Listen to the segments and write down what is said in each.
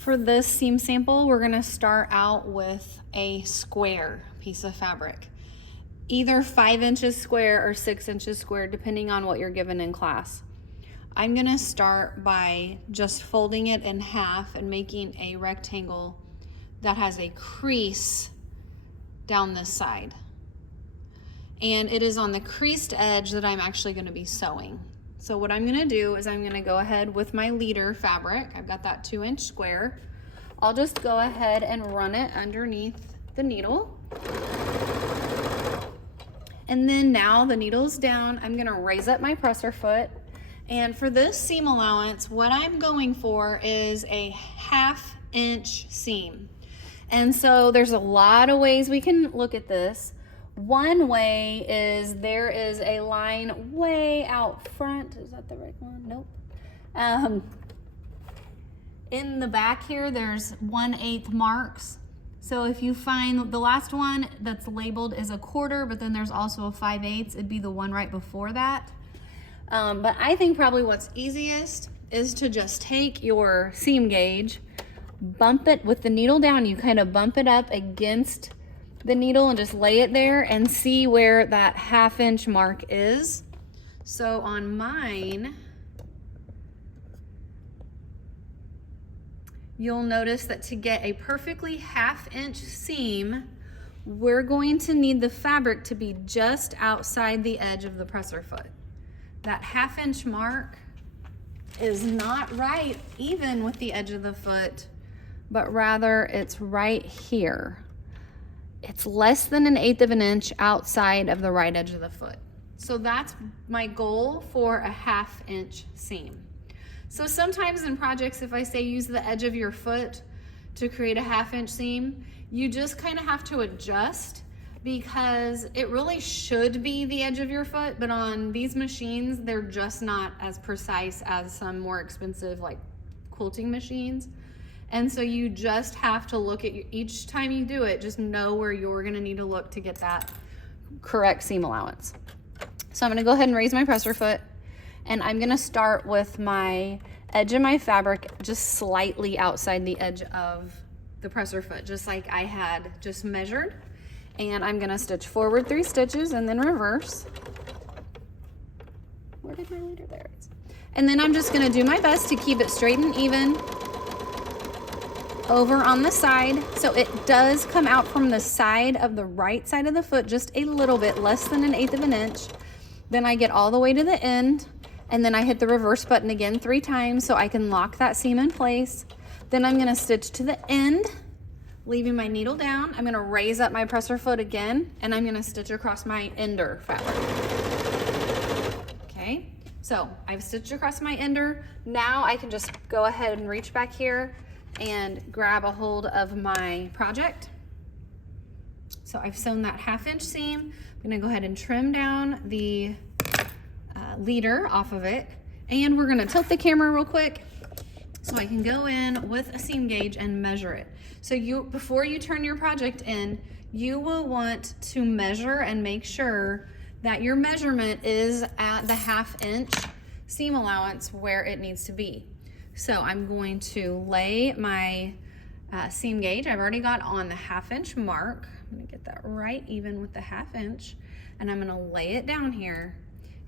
For this seam sample, we're gonna start out with a square piece of fabric. Either 5 inches square or 6 inches square, depending on what you're given in class. I'm gonna start by just folding it in half and making a rectangle that has a crease down this side. And it is on the creased edge that I'm actually gonna be sewing. So what I'm gonna do is I'm gonna go ahead with my leader fabric. I've got that 2-inch square. I'll just go ahead and run it underneath the needle. And then now the needle's down, I'm gonna raise up my presser foot. And for this seam allowance, what I'm going for is a 1/2 inch seam. And so there's a lot of ways we can look at this. One way is there is a line way out front. Is that the right one? Nope. In the back here, there's 1/8 marks. So if you find the last one that's labeled is a 1/4, but then there's also a 5/8, it'd be the one right before that. But I think probably what's easiest is to just take your seam gauge, bump it with the needle down. You kind of bump it up against the needle and just lay it there and see where that 1/2 inch mark is. So on mine, you'll notice that to get a perfectly 1/2 inch seam, we're going to need the fabric to be just outside the edge of the presser foot. That 1/2 inch mark is not right even with the edge of the foot, but rather it's right here. It's less than 1/8 of an inch outside of the right edge of the foot. So that's my goal for a 1/2 inch seam. So sometimes in projects, if I say use the edge of your foot to create a 1/2 inch seam, you just kind of have to adjust, because it really should be the edge of your foot, but on these machines, they're just not as precise as some more expensive like quilting machines. And so you just have to look at each time you do it, just know where you're gonna need to look to get that correct seam allowance. So I'm gonna go ahead and raise my presser foot, and I'm gonna start with my edge of my fabric just slightly outside the edge of the presser foot, just like I had just measured. And I'm gonna stitch forward 3 stitches and then reverse. Where did my leader? There it is. And then I'm just gonna do my best to keep it straight and even over on the side. So it does come out from the side of the right side of the foot just a little bit, less than 1/8 of an inch. Then I get all the way to the end, and then I hit the reverse button again 3 times so I can lock that seam in place. Then I'm gonna stitch to the end, leaving my needle down. I'm gonna raise up my presser foot again, and I'm gonna stitch across my ender fabric. Okay, so I've stitched across my ender. Now I can just go ahead and reach back here and grab a hold of my project. So I've sewn that 1/2 inch seam. I'm gonna go ahead and trim down the leader off of it, and we're gonna tilt the camera real quick so I can go in with a seam gauge and measure it. So before you turn your project in, you will want to measure and make sure that your measurement is at the 1/2 inch seam allowance where it needs to be. So I'm going to lay my seam gauge. I've already got on the 1/2 inch mark. I'm gonna get that right even with the 1/2 inch, and I'm gonna lay it down here,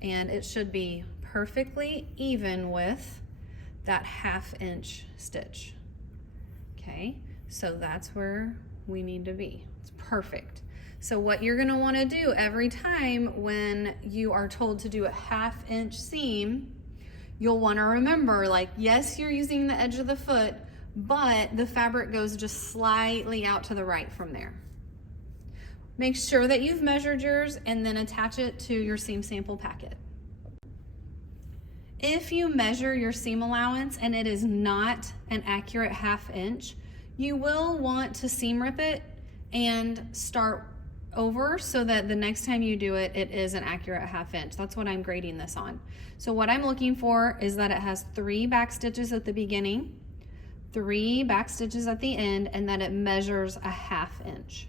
and it should be perfectly even with that 1/2 inch stitch. Okay, so that's where we need to be. It's perfect. So what you're gonna wanna do every time when you are told to do a 1/2 inch seam, you'll wanna remember, like, yes, you're using the edge of the foot, but the fabric goes just slightly out to the right from there. Make sure that you've measured yours and then attach it to your seam sample packet. If you measure your seam allowance and it is not an accurate 1/2 inch, you will want to seam rip it and start over so that the next time you do it, it is an accurate 1/2 inch. That's what I'm grading this on. So what I'm looking for is that it has 3 back stitches at the beginning, 3 back stitches at the end, and that it measures a 1/2 inch.